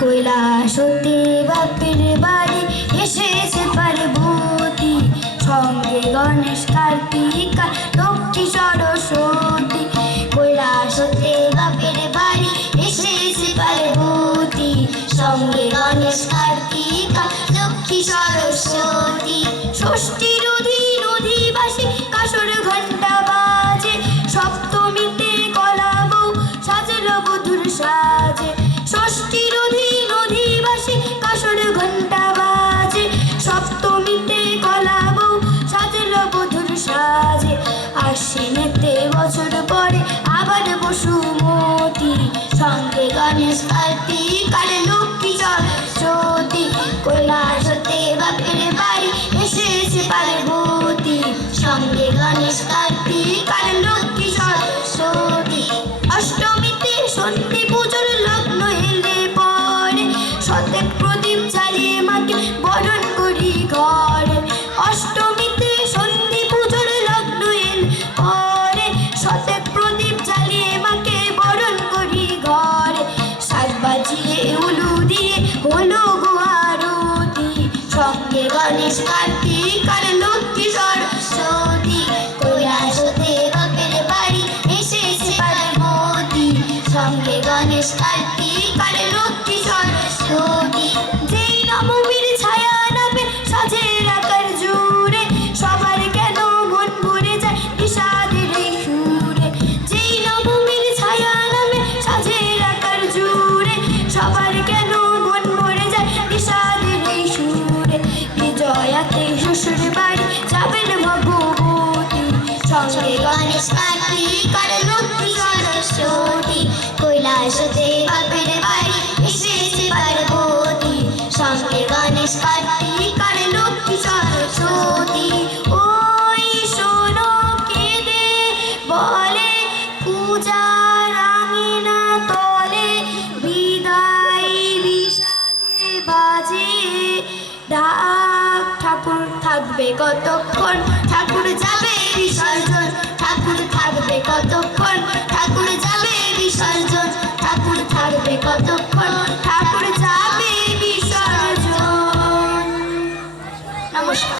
কৈলাসতে বাপের বাড়ি এসেছে পার্বতী। সঙ্গে গণেশ, কার্তিকা, লক্ষ্মী, সরস্বতী। কৈলাসতে বাপের বাড়ি এসেছে পার্বতী। সঙ্গে গণেশ, কার্তিকা, লক্ষ্মী, সরস্বতী। ষষ্ঠীর অধীন অধিবাসী কাসর ঘণ্টা বাজে। সপ্তমীতে কলা বউ বধুর সাজে। কার্তিক আর লক্ষ্মী সরস্বতী কৈলাসতে বাপের বাড়ি এসেছে পার্বতী সঙ্গে গণেশ কার্তিক আর সঙ্গে গণেশ কার্তিক আর লক্ষ্মী সরস্বতী। যেই নবমীর ছায়া নামে সাজের আকার জুড়ে, সবার কেন মন ভরে যায় বিষাদের সুরে। যেই নবমীর ছায়া নামে সাজের আকার জুড়ে, সবার কেন মন ভরে যায় বিষাদের সুরে। বিজয়াতে শ্বশুর বাড়ি যাবেন ভগবতী। সঙ্গে গণেশ কার্তিক আর লক্ষ্মী সরস্বতী। ডাক ঠাকুর থাকবে কতক্ষণ? ঠাকুর যাবে বিসর্জন ঠাকুর থাকবে কতক্ষণ?